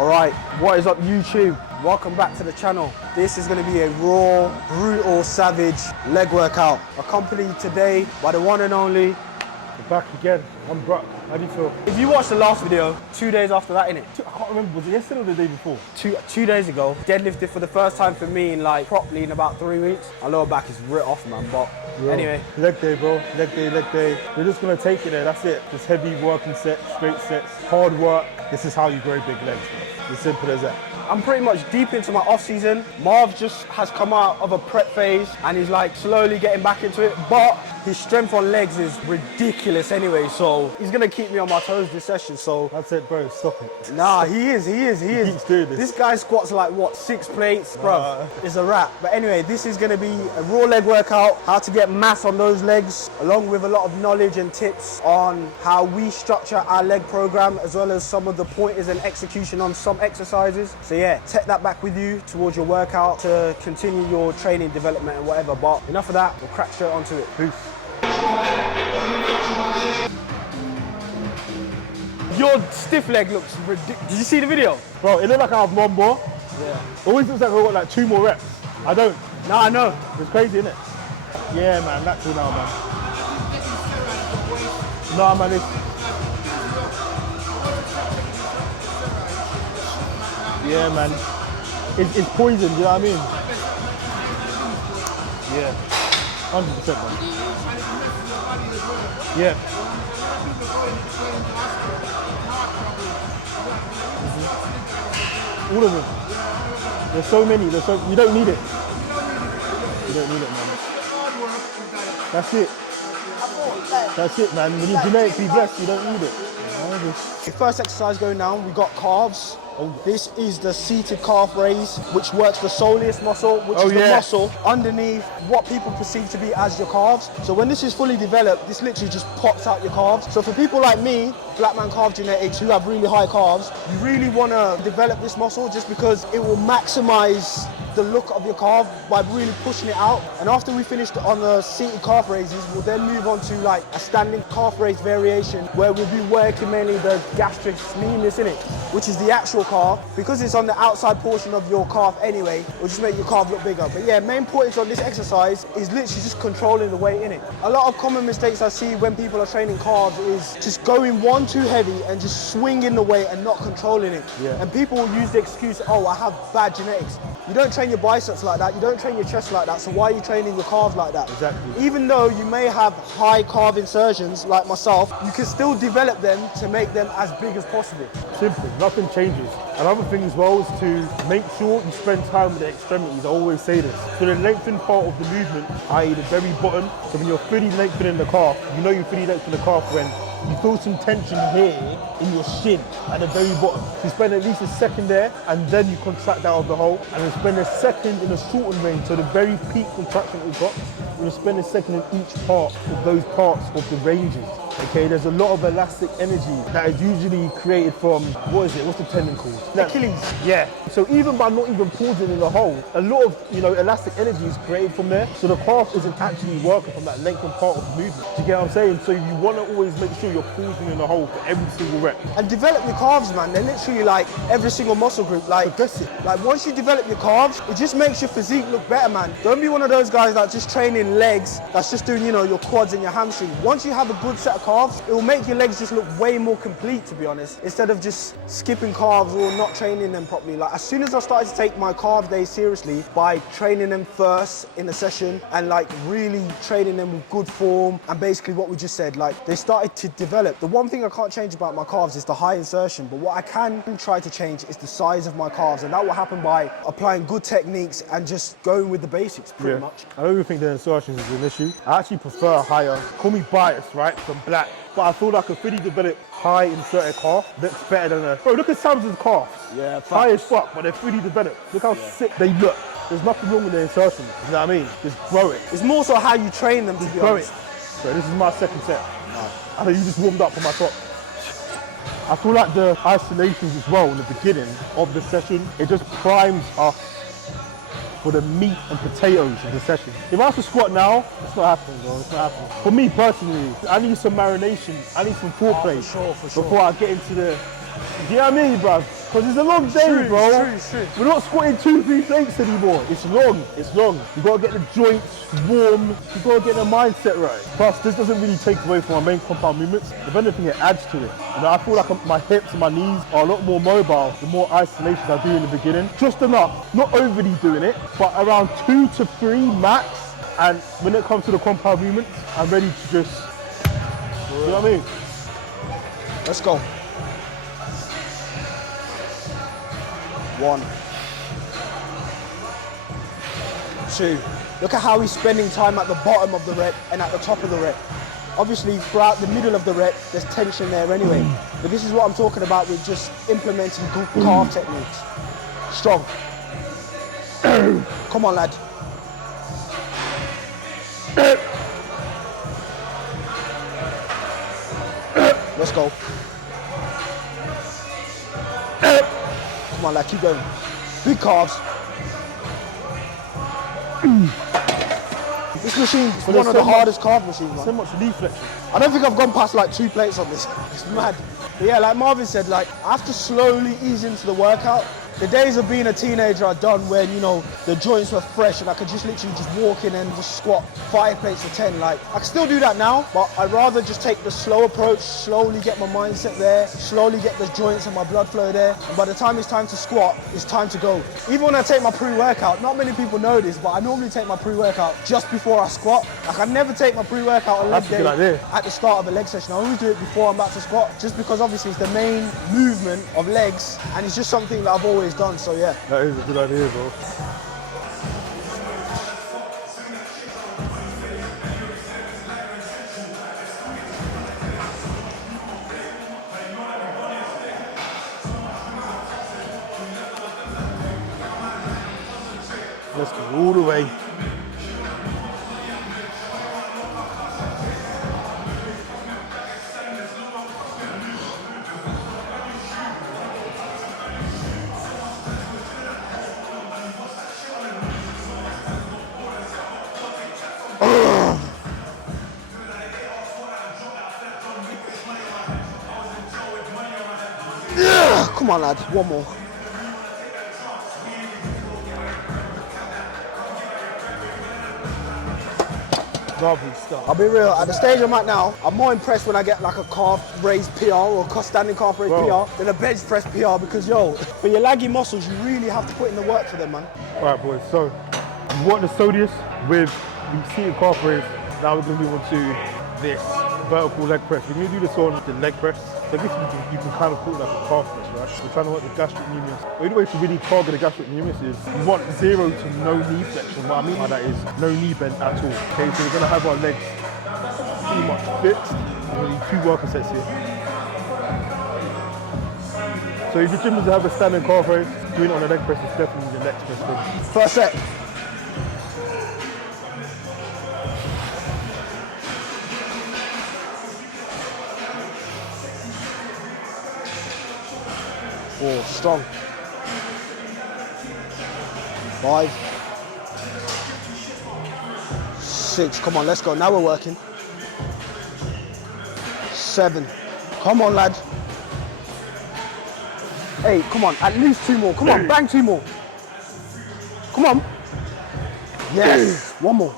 Alright, what is up YouTube? Welcome back to the channel. This is going to be a raw, brutal, savage leg workout. Accompanied today by the one and only... We're back again. I'm Brock. How do you feel? If you watched the last video, 2 days after that, innit? I can't remember, was it yesterday or the day before? Two days ago, deadlifted for the first time for me in like properly in about 3 weeks. My lower back is writ off, man, but anyway. Leg day, bro. Leg day, leg day. We're just going to take it there, that's it. Just heavy working sets, straight sets, hard work. This is how you grow big legs, man. As simple as that. I'm pretty much deep into my off season. Marv just has come out of a prep phase and he's like slowly getting back into it, but his strength on legs is ridiculous anyway, so he's gonna keep me on my toes this session, so. That's it, bro, stop it. Nah, he is. He keeps doing this. This guy squats like, what, 6 plates? Bro, it's a wrap. But anyway, this is gonna be a raw leg workout, how to get mass on those legs, along with a lot of knowledge and tips on how we structure our leg program, as well as some of the pointers and execution on some exercises. So yeah, take that back with you towards your workout to continue your training development and whatever. But enough of that, we'll crack straight onto it. Peace. Your stiff leg looks ridiculous. Did you see the video? Bro, it looked like I have one more. Yeah. Always looks like I've got like 2 more reps. I don't. Nah, I know. It's crazy, isn't it? Yeah, man, natural now, man. Nah, man, it's... Yeah, man. It's poison, you know what I mean? Yeah. 100%, man. Yeah. All of them. There's so many. You don't need it. You don't need it, man. That's it. That's it, man. When you're genetically blessed, you don't need it. The first exercise going down, we got calves. This is the seated calf raise, which works the soleus muscle, which is the muscle underneath what people perceive to be as your calves. So when this is fully developed, this literally just pops out your calves. So for people like me, black man calf genetics, who have really high calves, you really want to develop this muscle just because it will maximize the look of your calf by really pushing it out. And after we finish on the seated calf raises, we'll then move on to like a standing calf raise variation where we'll be working mainly the gastrocnemius in it, which is the actual calf. Because it's on the outside portion of your calf anyway, it'll just make your calf look bigger. But yeah, main points on this exercise is literally just controlling the weight in it. A lot of common mistakes I see when people are training calves is just going one too heavy and just swinging the weight and not controlling it. Yeah. And people will use the excuse, oh, I have bad genetics. You don't train your biceps like that, you don't train your chest like that, so why are you training your calves like that? Exactly. Even though you may have high calf insertions like myself, you can still develop them to make them as big as possible. Simple, nothing changes. Another thing as well is to make sure you spend time with the extremities. I always say this. So the lengthened part of the movement, i.e. the very bottom, so when you're fully lengthening the calf, you know you're fully lengthening the calf when you feel some tension here in your shin at the very bottom. So you spend at least a second there and then you contract out of the hole, and then spend a second in a shortened range, so the very peak contraction we've got, you spend a second in each part of those parts of the ranges. Okay, there's a lot of elastic energy that is usually created from, what's the tendon called? Achilles. Yeah. So even by not even pausing in the hole, a lot of, elastic energy is created from there. So the calf isn't actually working from that lengthened part of the movement. Do you get what I'm saying? So you want to always make sure you're pausing in the hole for every single rep. And develop your calves, man. They're literally like every single muscle group. Like once you develop your calves, it just makes your physique look better, man. Don't be one of those guys that just training legs, that's just doing, your quads and your hamstring. Once you have a good set of calves, it will make your legs just look way more complete, to be honest, instead of just skipping calves or not training them properly. Like as soon as I started to take my calf days seriously by training them first in a session and like really training them with good form and basically what we just said, like they started to develop. The one thing I can't change about my calves is the high insertion, but what I can try to change is the size of my calves, and that will happen by applying good techniques and just going with the basics pretty much. I don't even think the insertions is an issue. I actually prefer higher, call me biased, right, from black. But I feel like a fully developed, high inserted calf looks better than a... Bro, look at Samson's calves. Yeah, high as fuck, but they're fully developed. Look how sick they look. There's nothing wrong with the insertions, you know what I mean? Just grow it. It's more so how you train them, to be honest. Bro, this is my second set. I know you just warmed up on my top. I feel like the isolations as well in the beginning of the session, it just primes us for the meat and potatoes of the session. If I have to squat now, it's not happening, bro. It's not happening. For me personally, I need some marination. I need some foreplay for sure. before I get into the You know what I mean, bruv? Because it's a long day, bro. It's true. We're not squatting 2-3 plates anymore. It's long. You gotta get the joints warm. You gotta get the mindset right. Plus, this doesn't really take away from my main compound movements. If anything, it adds to it. You know, I feel like my hips and my knees are a lot more mobile the more isolations I do in the beginning. Just enough, not overly doing it, but around 2 to 3 max. And when it comes to the compound movements, I'm ready to just, you know what I mean? Let's go. 1, 2. Look at how he's spending time at the bottom of the rep and at the top of the rep. Obviously, throughout the middle of the rep, there's tension there anyway. But this is what I'm talking about with just implementing good calf techniques. Strong. Come on, lad. Let's go. Come on, lad, keep going. Big calves. This machine is one of the hardest calf machines, man. So much knee flexion. I don't think I've gone past like 2 plates on this. It's mad. But yeah, like Marvin said, like I have to slowly ease into the workout. The days of being a teenager are done when, you know, the joints were fresh and I could just literally just walk in and just squat 5 plates to 10. Like, I can still do that now, but I'd rather just take the slow approach, slowly get my mindset there, slowly get the joints and my blood flow there. And by the time it's time to squat, it's time to go. Even when I take my pre-workout, not many people know this, but I normally take my pre-workout just before I squat. Like, I never take my pre-workout on leg day at the start of a leg session. I always do it before I'm about to squat, just because obviously it's the main movement of legs, and it's just something that I've always done, so yeah. That is a good idea, bro. Let's go all the way. Come on, lad, one more. Lovely stuff. I'll be real, at the stage I'm at now, I'm more impressed when I get like a calf raised PR or a standing calf raised PR than a bench press PR, because yo, for your laggy muscles, you really have to put in the work for them, man. All right, boys, so you want the Sodius with the seated calf raise. Now we're going to move on to this vertical leg press. We're going to do this on the leg press. So this you can kind of call it like a calf press, right? We're trying to work the gastrocnemius. The only way to really target the gastrocnemius is you want 0 to no knee flexion. What I mean by that is no knee bend at all. Okay, so we're going to have our legs pretty much fixed. We're going to do 2 worker sets here. So if your gym doesn't have a standing calf raise, doing it on a leg press is definitely the next best thing. First set. Oh, strong. 5, 6, come on, let's go. Now we're working. 7, come on, lad. 8, come on, at least 2 more. Come on, bang 2 more. Come on. Yes, 1 more.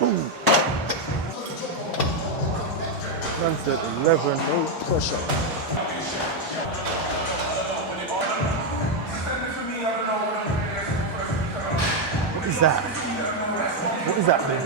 Boom. Sunset 11. Oh, push up. What is that? What is that thing?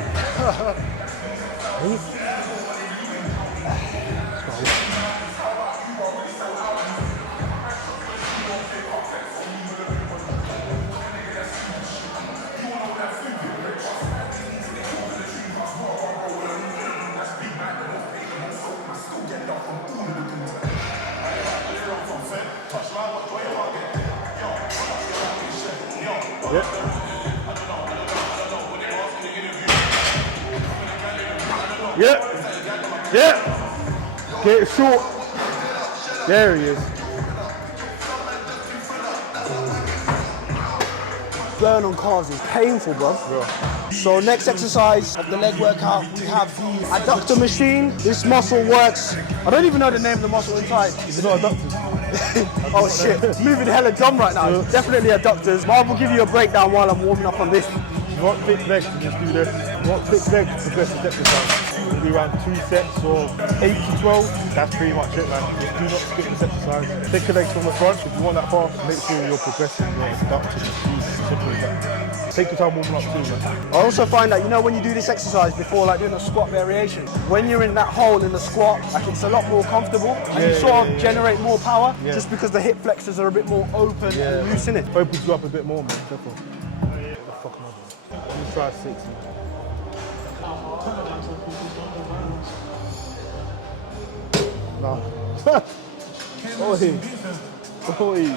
Yeah. Get it short. There he is. burn on calves is painful, bro. Yeah. So next exercise of the leg workout, we have the adductor machine. This muscle works. I don't even know the name of the muscle inside. Is it not adductors? Oh shit, moving hella dumb right now. Yeah. Definitely adductors. Marvin will give you a breakdown while I'm warming up on this. Not thick legs to just do this. Not thick legs to progress the exercise. We'll do around 2 sets or 8 to 12. That's pretty much it, man. Just do not skip this exercise. Take your legs from the front. If you want that fast, make sure you're progressing your adductors. Simple as that. Take your time warming up too, man. I also find that, you know, when you do this exercise before like doing a squat variation, when you're in that hole in the squat, like it's a lot more comfortable and you sort of generate more power just because the hip flexors are a bit more open and loose in it. Opens you up a bit more, man. Definitely. What the fuck am I doing? Let me try 6. No. Oi. Oi.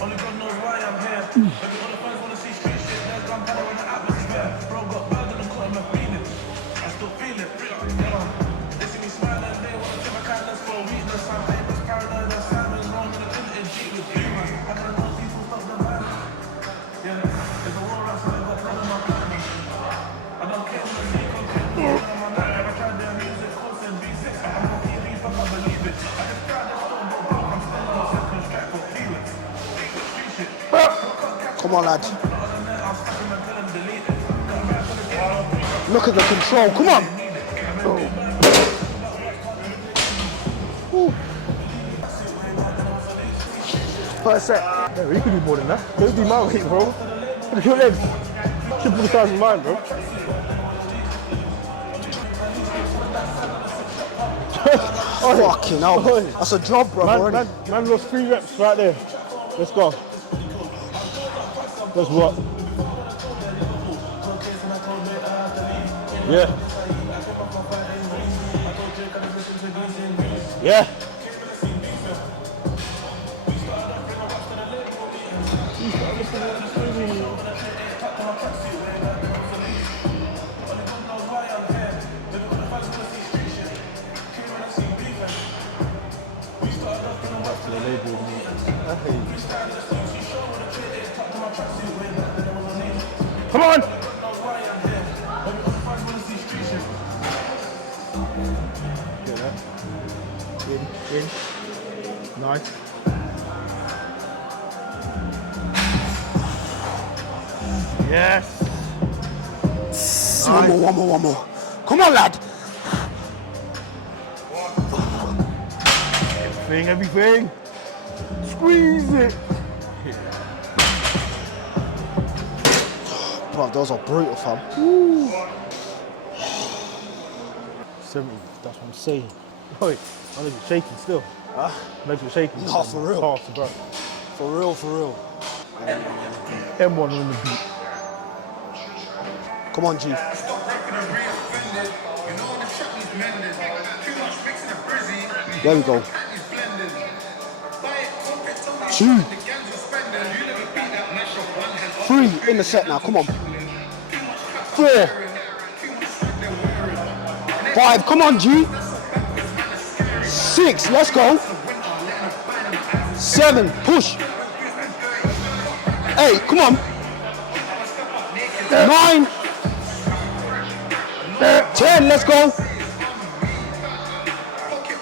Only God knows why I'm here. Every other fans wanna see street shit. There's gun powder in the atmosphere. Bro got burden and caught in my feelings. I still feel it. They see me smiling, they wanna take my kindness for a weakness. I'm famous, paranoid, and Simon's wrong in a tinted Jeep with you, man. I don't know people stop the man. Yeah, there's a war outside, but none of my plan. I don't care when I see content. I'm a man, I tried their music, course and B6. I'm on TV, fuck, I believe it. I just tried this stone, but broke. I'm still on a second strike for feelings. Come on, lad. Look at the control. Come on. First set. Yeah, you can do more than that. Don't do my weight, bro. Look at your legs. Triple the size of mine, bro. Fucking hell. That's a job, bro. Man lost 3 reps right there. Let's go. That's what? Yeah. Yeah. Come on! In. Nice. Yes. Nice. One more. Come on, lad. Everything. Squeeze it. Bro, those are brutal, fam. 70, that's what I'm saying. Wait, my legs are shaking still. Huh? Legs are shaking. No, for real. Half, bro. For real. M1 on the beat. Come on, G. There we go. 2. 3 in the set now, come on. 4. 5, come on, G. 6, let's go. 7, push. 8, come on. 9. 10, let's go.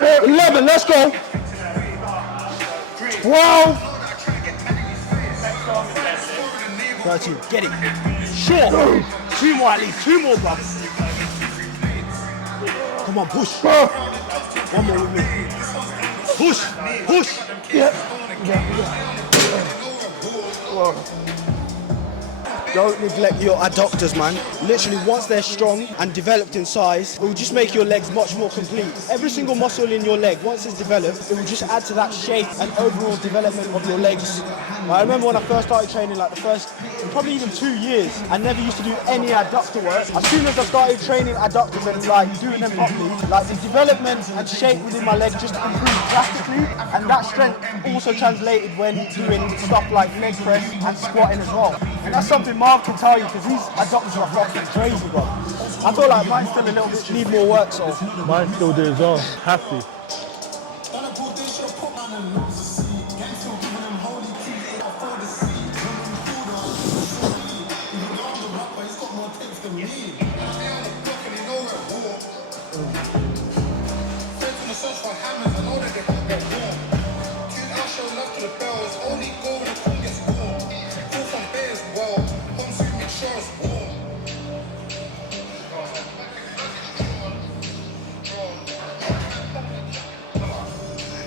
11, let's go. 12. 13, get it. Short. 2 more at least, 2 more, bro. Come on, push. 1 more with me. Push. Yeah. Don't neglect your adductors, man. Literally, once they're strong and developed in size, it will just make your legs much more complete. Every single muscle in your leg, once it's developed, it will just add to that shape and overall development of your legs. I remember when I first started training, like the first, probably even 2 years, I never used to do any adductor work. As soon as I started training adductors and like doing them properly, like the development and shape within my legs just improved drastically, and that strength also translated when doing stuff like leg press and squatting as well. And that's something Marv can tell you, because these adductors are fucking crazy, bro. I feel like mine still a little bit need more work, so. Mine still do as well, have to.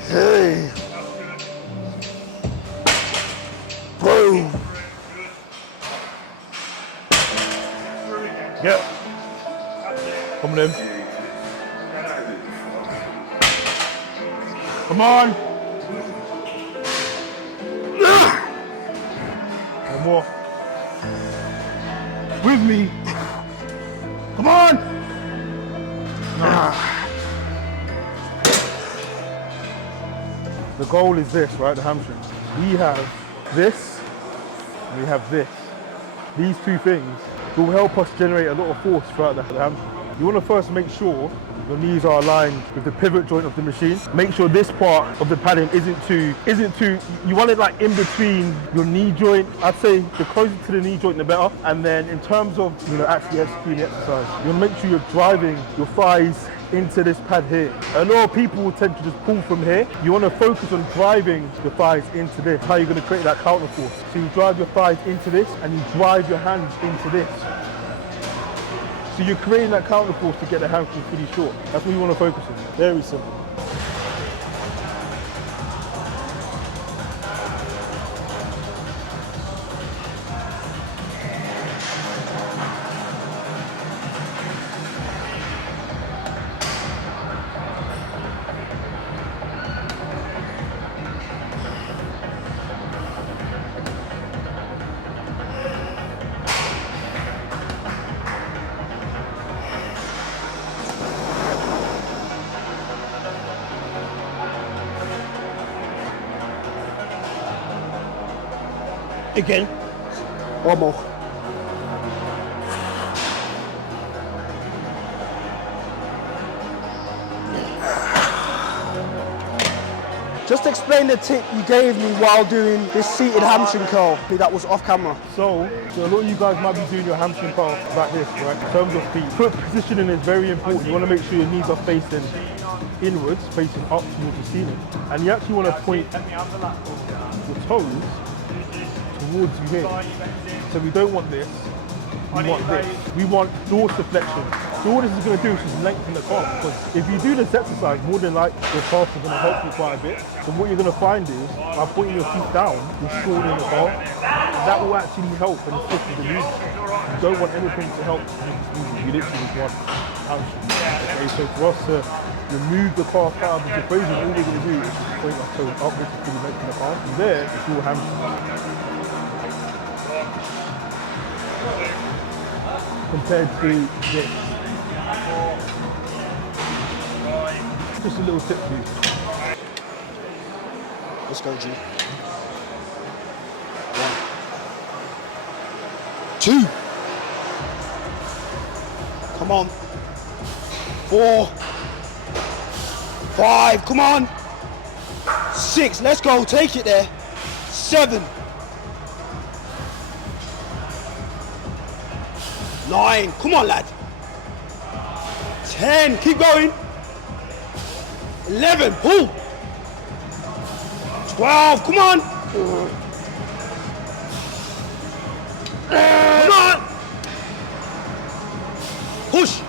Hey. Boom. Yep. Come on in. Come on. One more. With me. Come on. The goal is this, right? The hamstring. We have this, and we have this. These two things will help us generate a lot of force throughout the hamstring. You want to first make sure your knees are aligned with the pivot joint of the machine. Make sure this part of the padding isn't too, you want it like in between your knee joint. I'd say the closer to the knee joint, the better. And then in terms of, actually executing the exercise, you want to make sure you're driving your thighs into this pad here. A lot of people will tend to just pull from here. You want to focus on driving your thighs into this. How you're going to create that counter force. So you drive your thighs into this and you drive your hands into this. So you're creating that counter force to get the hamstring pretty short. That's what you want to focus on. Very simple. Again. One more. Just explain the tip you gave me while doing this seated hamstring curl. That was off camera. So a lot of you guys might be doing your hamstring curl like this, right? In terms of feet. Foot positioning is very important. You want to make sure your knees are facing inwards, facing up towards the ceiling. And you actually want to point your toes towards you here. So we don't want this, we want this. We want dorsiflexion. So all this is going to do is just lengthen the calf, because if you do this exercise, more than likely your calves are going to help you quite a bit. So what you're going to find is, by putting your feet down, you're shortening the calf. That will actually help and assist with the movement. You don't want anything to help with this movement. You literally just want hamstring. Okay, so for us to remove the calf out of this equation, all we're going to do is just point our toes upwards to fully lengthen the calf. From there, it's all hamstring. Compared to this. Just a little tip for you. Let's go, G. 1, 2. Come on. 4, 5. Come on. 6. Let's go. Take it there. 7. 9. Come on, lad. 10. Keep going. 11. Pull. 12. Come on. Come on. Push.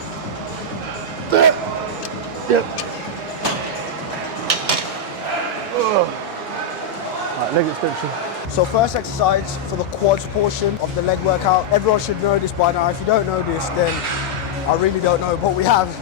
Alright, leg extension. So first exercise for the quads portion of the leg workout. Everyone should know this by now. If you don't know this, then I really don't know. But we have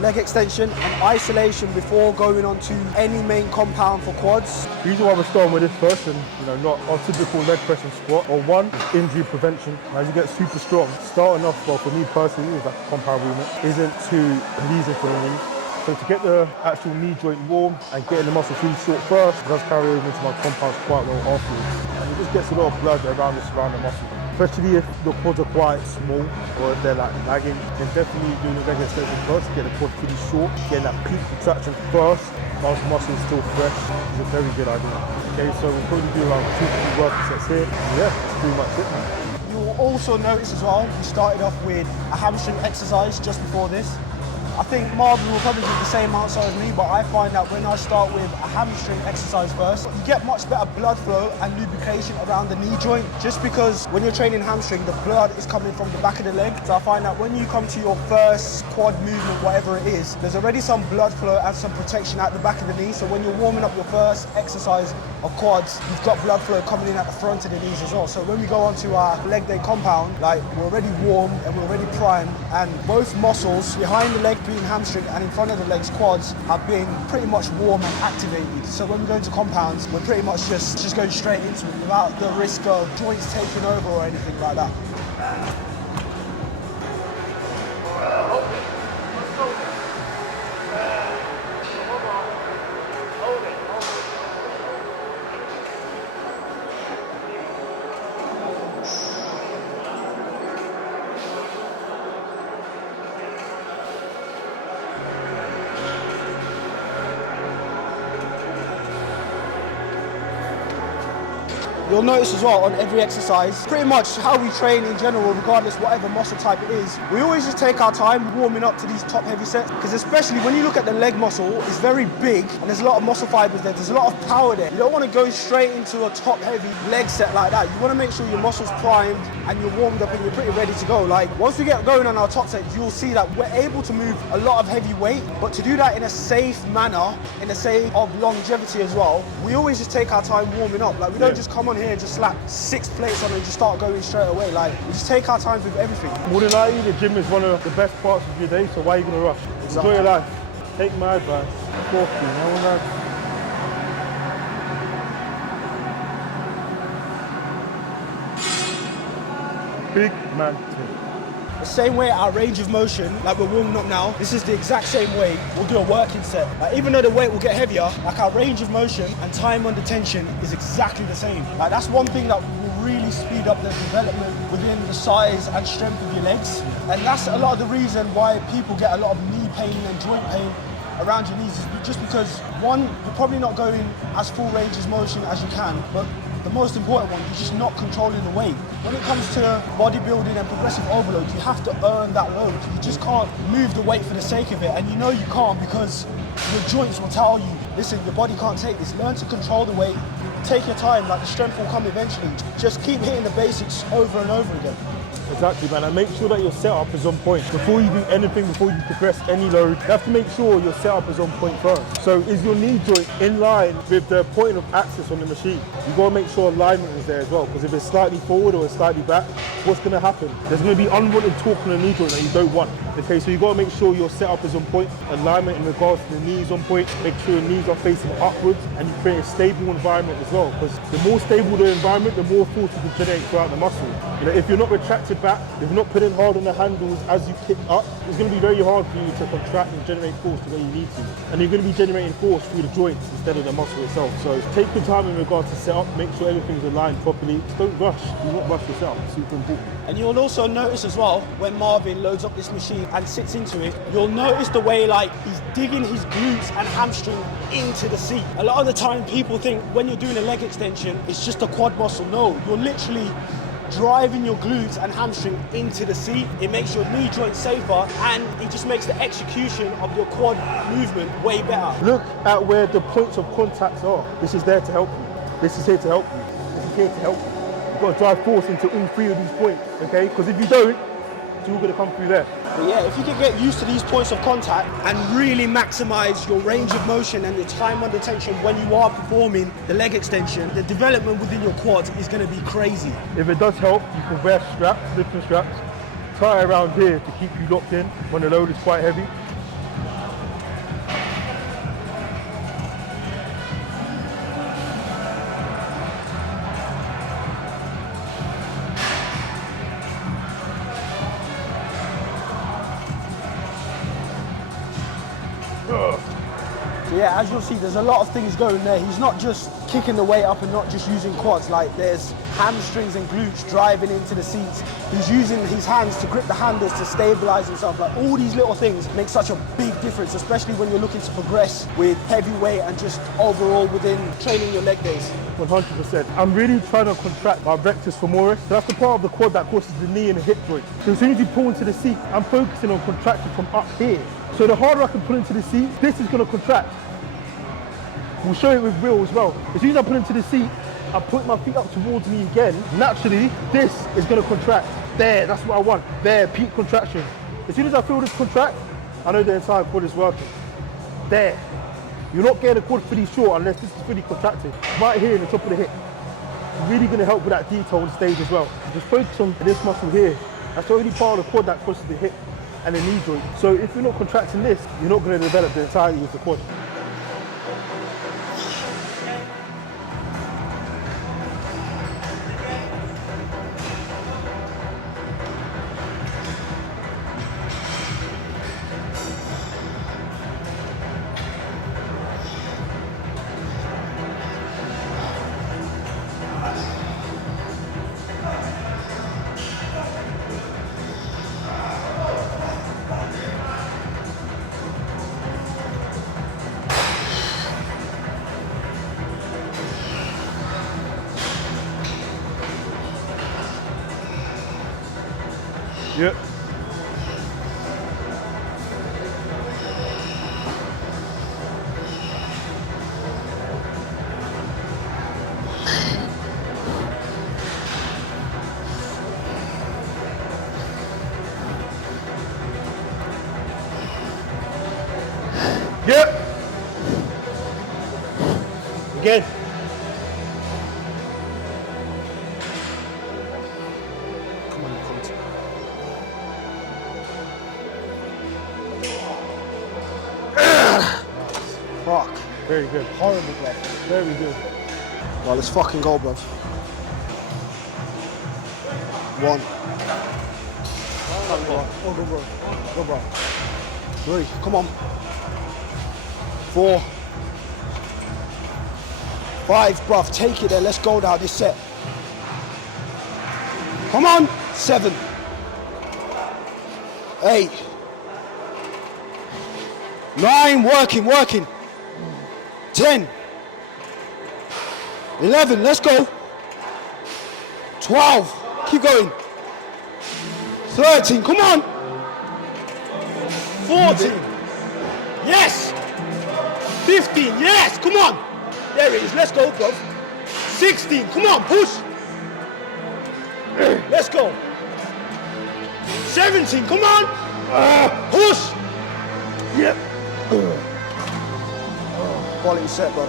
leg extension and isolation before going on to any main compound for quads. The reason why we're starting with this first and not our typical leg press and squat, or one, is injury prevention. As you get super strong, starting off, well, for me personally, with like a compound movement, isn't too pleasing for the knees. So to get the actual knee joint warm and getting the muscle really short first, it does carry over into my compounds quite well afterwards. And it just gets a lot of blood around the surrounding muscle. Especially if the quads are quite small or if they're like lagging, then definitely doing the leg extension first to get the quads pretty short, getting that peak contraction first whilst the muscle is still fresh is a very good idea. Okay, so we'll probably do around 2 to 3 working sets here. Yeah, that's pretty much it, man. You will also notice as well, we started off with a hamstring exercise just before this. I think Marvin will probably give the same answer as me, but I find that when I start with a hamstring exercise first, you get much better blood flow and lubrication around the knee joint, just because when you're training hamstring, the blood is coming from the back of the leg. So I find that when you come to your first quad movement, whatever it is, there's already some blood flow and some protection at the back of the knee. So when you're warming up your first exercise of quads, you've got blood flow coming in at the front of the knees as well. So when we go on to our leg day compound, like, we're already warm and we're already primed, and both muscles behind the leg being hamstring and in front of the legs quads have been pretty much warm and activated. So when we go into compounds, we're pretty much just going straight into it without the risk of joints taking over or anything like that. You'll notice as well on every exercise, pretty much how we train in general, regardless whatever muscle type it is, we always just take our time warming up to these top heavy sets, because especially when you look at the leg muscle, it's very big and there's a lot of muscle fibers there, there's a lot of power there. You don't want to go straight into a top heavy leg set like that. You want to make sure your muscles primed and you're warmed up and you're pretty ready to go. Like, once we get going on our top sets, you'll see that we're able to move a lot of heavy weight, but to do that in a safe manner, in a sake of longevity as well, we always just take our time warming up. Like, we don't just come on here and just slap 6 plates on and just start going straight away. Like, we just take our time with everything. More than likely, the gym is one of the best parts of your day, so why are you going to rush? Exactly. Enjoy your life. Take my advice. Talk to you. No one else. Big man thing. The same way our range of motion, like we're warming up now, this is the exact same way we'll do a working set. Like, even though the weight will get heavier, like, our range of motion and time under tension is exactly the same. Like, that's one thing that will really speed up the development within the size and strength of your legs. And that's a lot of the reason why people get a lot of knee pain and joint pain around your knees, is just because, one, you're probably not going as full range of motion as you can, but the most important one, you're just not controlling the weight. When it comes to bodybuilding and progressive overload, you have to earn that load. You just can't move the weight for the sake of it, and you know you can't because your joints will tell you, listen, your body can't take this. Learn to control the weight, take your time, like, the strength will come eventually. Just keep hitting the basics over and over again. Exactly, man, and make sure that your setup is on point. Before you do anything, before you progress any load, you have to make sure your setup is on point first. So is your knee joint in line with the point of access on the machine? You got to make sure alignment is there as well, because if it's slightly forward or it's slightly back, what's going to happen? There's going to be unwanted torque on the knee joint that you don't want. Okay, so you got to make sure your setup is on point, alignment in regards to the knees on point, make sure your knees are facing upwards, and you create a stable environment as well, because the more stable the environment, the more force you can generate throughout the muscle. You know, if you're not retracted back, if you're not putting hard on the handles as you kick up, it's going to be very hard for you to contract and generate force the way you need to. And you're going to be generating force through the joints instead of the muscle itself. So take your time in regards to setup, make sure everything's aligned properly. Just don't rush. Do not rush yourself. It's super important. And you'll also notice as well, when Marvin loads up this machine and sits into it, you'll notice the way, like, he's digging his glutes and hamstring into the seat. A lot of the time people think when you're doing a leg extension, it's just a quad muscle. No, you're literally driving your glutes and hamstring into the seat. It makes your knee joint safer, and it just makes the execution of your quad movement way better. Look at where the points of contact are. This is there to help you. This is here to help you. This is here to help you. You've got to drive force into all 3 of these points, okay? Because if you don't, it's all going to come through there. But yeah, if you can get used to these points of contact and really maximize your range of motion and your time under tension when you are performing the leg extension, the development within your quads is going to be crazy. If it does help, you can wear straps, lifting straps, tie around here to keep you locked in when the load is quite heavy. Yeah, as you'll see, there's a lot of things going there. He's not just kicking the weight up and not just using quads. Like, there's hamstrings and glutes driving into the seats. He's using his hands to grip the handles to stabilize himself. Like, all these little things make such a big difference, especially when you're looking to progress with heavy weight and just overall within training your leg days. 100%. I'm really trying to contract my rectus femoris. So that's the part of the quad that crosses the knee and the hip joint. So as soon as you pull into the seat, I'm focusing on contracting from up here So the harder I can pull into the seat, this is going to contract. We'll show it with Will as well. As soon as I put into the seat, I put my feet up towards me again. Naturally, this is going to contract. There, that's what I want. There, peak contraction. As soon as I feel this contract, I know the entire quad is working. There. You're not getting a quad fully short unless this is fully contracted. Right here in the top of the hip. Really going to help with that detail on stage as well. Just focus on this muscle here. That's the only part of the quad that crosses the hip and the knee joint. So if you're not contracting this, you're not going to develop the entirety of the quad. Yep. Yep. Again. Come on, Conte. Fuck. Very good. Horrible, bro. Very good. Well, let's fucking go, bro. 1. Oh, go, bro. Go, bro. 3. Come on. 4. 5, bruv. Take it there. Let's go now. This set. Come on. 7. 8. 9. Working. 10. 11. Let's go. 12. Keep going. 13. Come on. 14. Yes. 15. Yes. Come on. There it is. Let's go, bro. 16. Come on. Push. Let's go. 17. Come on. Push. Yep. Quality set, bro.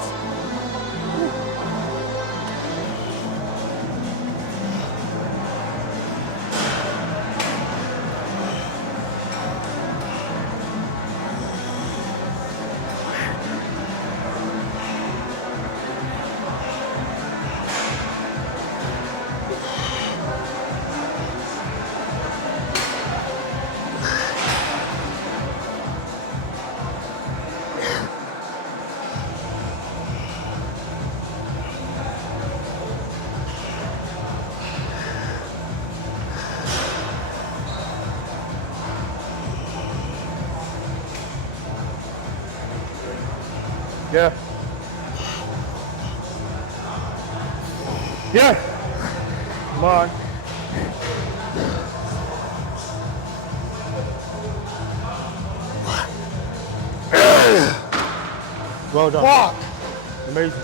Yeah. Yeah. Come on. Well done. Fuck. Amazing.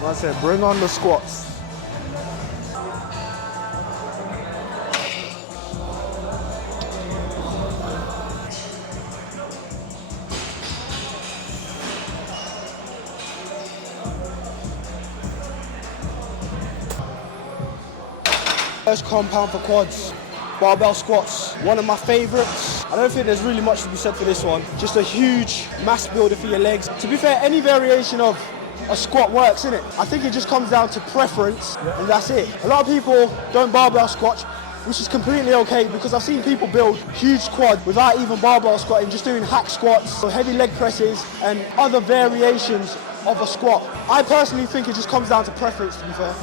Like I said, bring on the squats. First compound for quads, barbell squats, one of my favorites. I don't think there's really much to be said for this one. Just a huge mass builder for your legs. To be fair, any variation of a squat works, innit? I think it just comes down to preference, and that's it. A lot of people don't barbell squat, which is completely okay, because I've seen people build huge quad without even barbell squatting, just doing hack squats, or heavy leg presses, and other variations of a squat. I personally think it just comes down to preference, to be fair.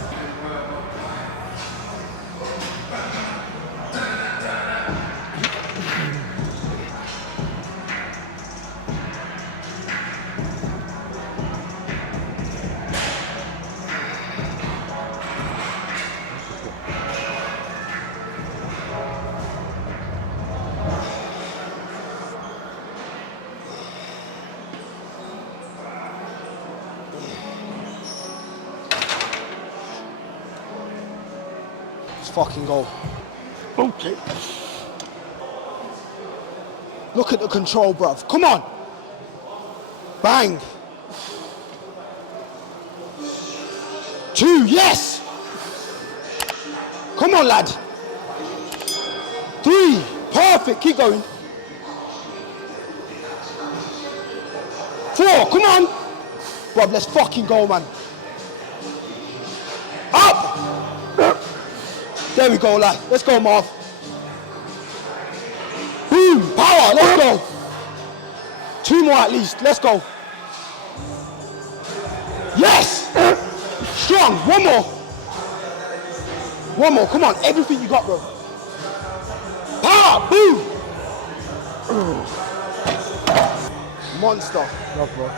Let's fucking go. Okay. Look at the control, bruv. Come on. Bang. 2, yes. Come on, lad. 3, perfect, keep going. 4, come on. Bruv, let's fucking go, man. Up. There we go, lad. Let's go, Marv. Boom, power, let's go. 2 more at least, let's go. Yes. Strong, 1 more. 1 more, come on, everything you got, bro. Power, boom. Monster. Love, bro.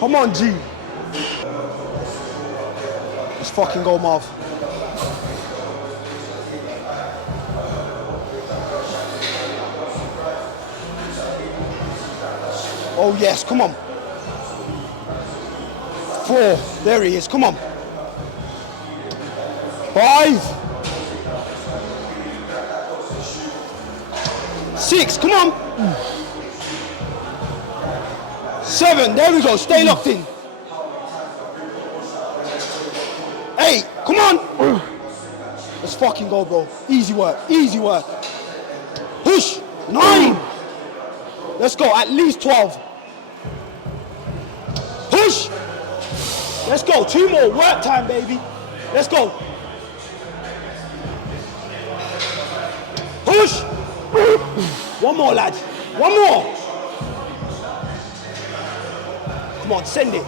Come on, G. Let's fucking go, Marv. Oh, yes, come on. 4, there he is, come on. 5. 6, come on. 7, there we go, stay locked in. 8, come on. Let's fucking go, bro. Easy work, easy work. Push, 9. Let's go, at least 12. Push. Let's go, 2 more, work time, baby. Let's go. Push. 1 more, lad, 1 more. Come on, send it.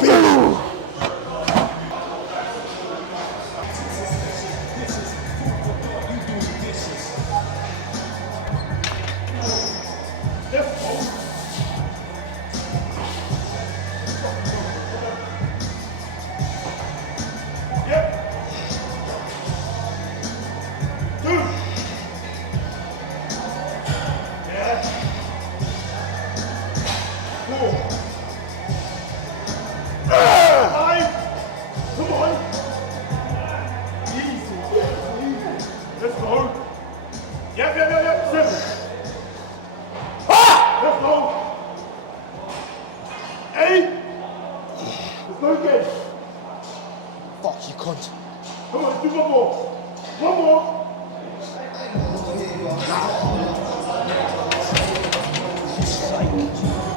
Big. Fuck, you cunt. Come on, do 1 more. 1 more.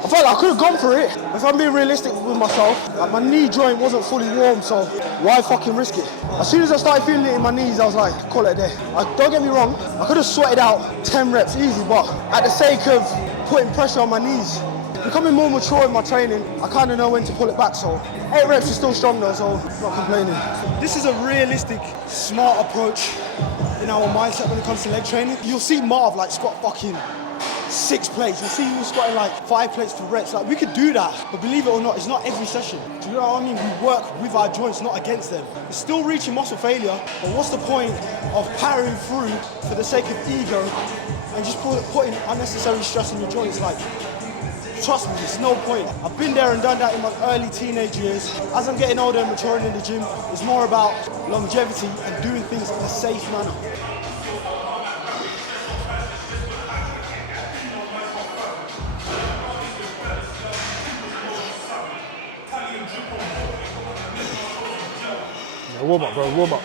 I felt like I could have gone for it. If I'm being realistic with myself, like my knee joint wasn't fully warm, so why fucking risk it? As soon as I started feeling it in my knees, I was like, call it a day. Don't get me wrong, I could have sweated out 10 reps easy, but at the sake of putting pressure on my knees, becoming more mature in my training, I kind of know when to pull it back, so 8 reps is still strong though, so not complaining. This is a realistic, smart approach in our mindset when it comes to leg training. You'll see Marv like squat fucking 6 plates. You'll see him squatting like 5 plates for reps. Like we could do that, but believe it or not, it's not every session. Do you know what I mean? We work with our joints, not against them. It's still reaching muscle failure, but what's the point of powering through for the sake of ego and just putting unnecessary stress on your joints? Like, trust me, there's no point. I've been there and done that in my early teenage years. As I'm getting older and maturing in the gym, it's more about longevity and doing things in a safe manner. Yeah, warm up, bro, warm up.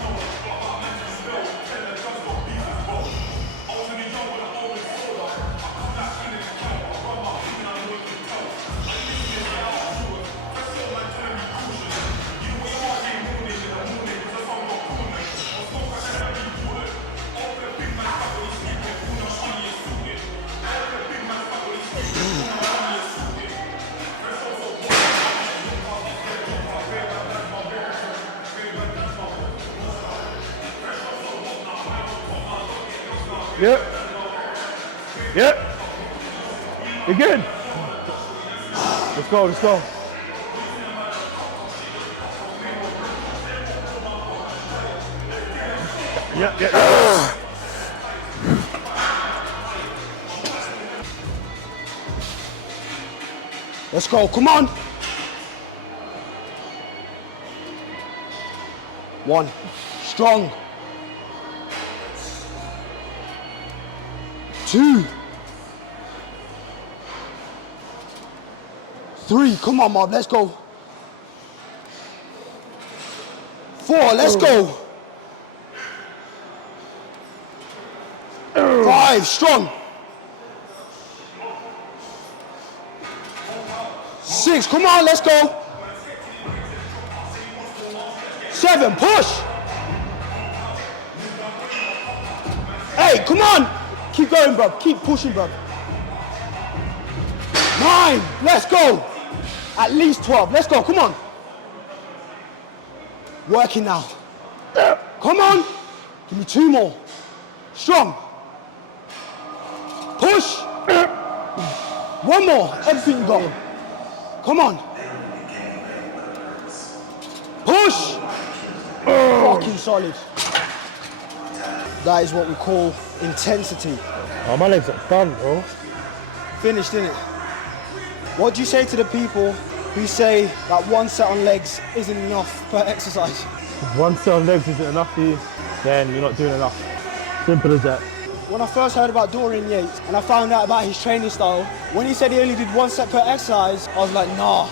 Yep. Yeah. Again. Let's go, let's go. Yeah. Let's go, come on. 1, strong. 2, 3, come on, Marv, let's go. 4, let's go. 5, strong. 6, come on, let's go. 7, push. 8, come on. Keep going, bro. Keep pushing, bro. 9, let's go. At least 12, let's go, come on. Working now. Come on. Give me 2 more. Strong. Push. 1 more. Everything you got. Come on. Push. Fucking solid. That is what we call intensity. Oh, my legs are done, bro. Finished, innit? What do you say to the people who say that 1 set on legs isn't enough per exercise? If 1 set on legs isn't enough for you, then you're not doing enough. Simple as that. When I first heard about Dorian Yates and I found out about his training style, when he said he only did 1 set per exercise, I was like, nah,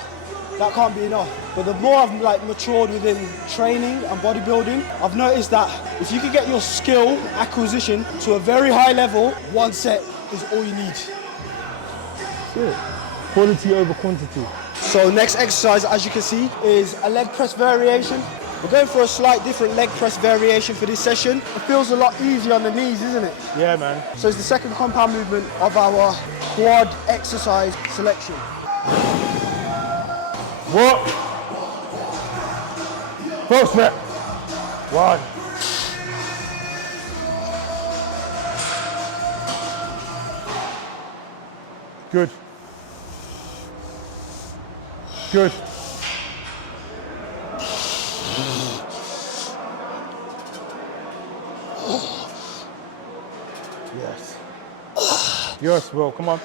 that can't be enough. But the more I've matured within training and bodybuilding, I've noticed that if you can get your skill acquisition to a very high level, 1 set is all you need. That's it. Quality over quantity. So next exercise, as you can see, is a leg press variation. We're going for a slight different leg press variation for this session. It feels a lot easier on the knees, isn't it? Yeah, man. So it's the second compound movement of our quad exercise selection. What? First rep. 1. Good. Good. Yes. Yes, bro, come on.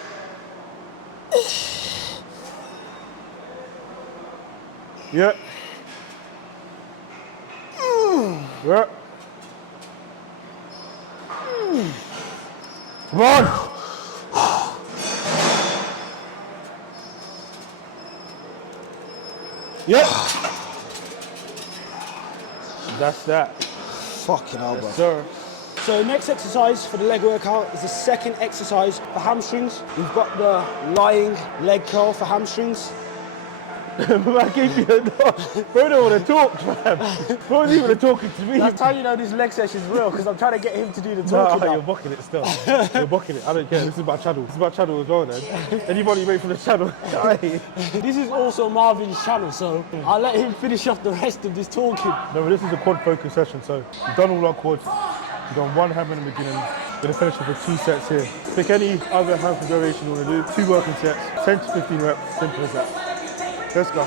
Yeah. Yeah. Come on. Yep. That's that. Fucking hell, bro. Yes, sir. So next exercise for the leg workout is the second exercise for hamstrings. We've got the lying leg curl for hamstrings. I gave you a nod. Bro don't want to talk, fam. Bro isn't even talking to me. That's how you know this leg session is real, because I'm trying to get him to do the Nah, talking now. you're bocking it still. You're bocking it. I don't care. This is about channel. This is about channel as well, then. Anybody wait for the channel? This is also Marvin's channel, so I'll let him finish off the rest of this talking. No, but this is a quad focus session, so we've done all our quads. We've done 1 hammer in the beginning. We're gonna finish with 2 sets here. Pick any other hammer variation you want to do. 2 working sets, 10 to 15 reps. Simple as that. Let's go.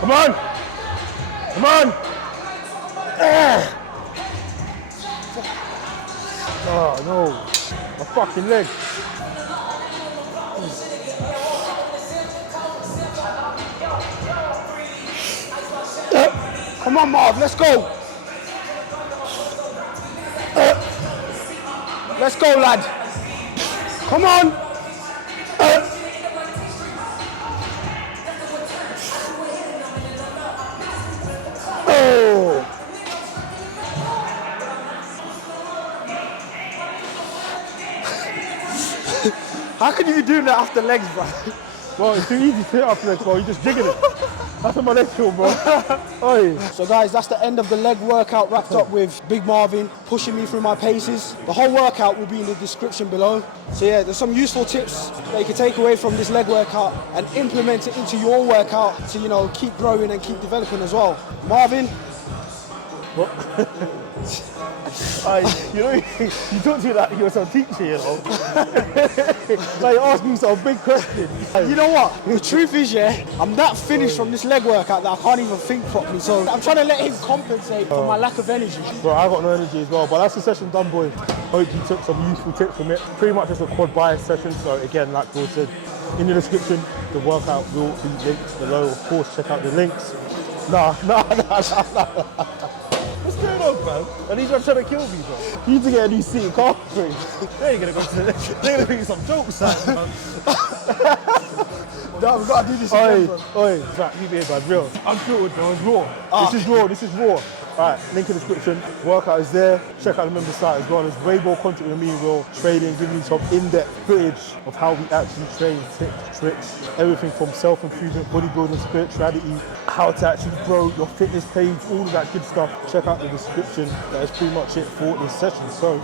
Come on! Come on! Oh no, my fucking leg. Come on, Marv, let's go. Let's go, lad. Come on. Oh. How can you be doing that after legs, bro? Well, it's too easy to hit after legs, bro. You're just jigging it. That's what my legs feel, bro. Oi. So guys, that's the end of the leg workout wrapped up with Big Marvin pushing me through my paces. The whole workout will be in the description below. So yeah, there's some useful tips that you can take away from this leg workout and implement it into your workout to, you know, keep growing and keep developing as well. Marvin? What? You know, you talk to me like you're some teacher, you know. Like, you ask me some big questions. You know what? The truth is, yeah, I'm that finished from this leg workout that I can't even think properly. So I'm trying to let him compensate for my lack of energy. Bro, I got no energy as well, but that's the session done, boy. Hope you took some useful tips from it. Pretty much just a quad bias session. So again, like Bill said, in the description, the workout will be linked below. Of course, check out the links. Nah. What's going on, man? And these are trying to kill me, bro. You need to get a new seat car free. They ain't gonna go to the next. They're gonna think some jokes, man. No, we've got to do this again, bro. Oi, right, keep it here, man. Real. Unfiltered, bro. It's raw. This is raw. Alright, link in the description. Workout is there. Check out the member site as well. There's way more content with me and Will trading, giving you some in-depth footage of how we actually train, tips, tricks, everything from self-improvement, bodybuilding, spirituality, how to actually grow your fitness page, all of that good stuff. Check out the description. That is pretty much it for this session. So,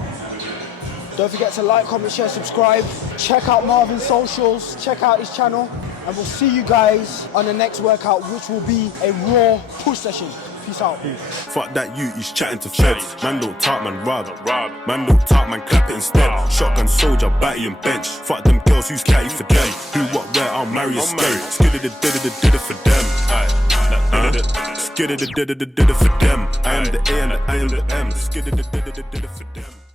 don't forget to like, comment, share, subscribe. Check out Marvin's socials. Check out his channel. And we'll see you guys on the next workout, which will be a raw push session. Peace out. Fuck that you, he's chatting to feds. Man don't talk, man rob. Man don't talk, man clap it instead. Shotgun soldier, batty and bench. Fuck them girls who's catty for them. Who, what, where, I'll marry a scary. Skidda for them. Skidda for them. I am the A and I am the M. Skidda for them.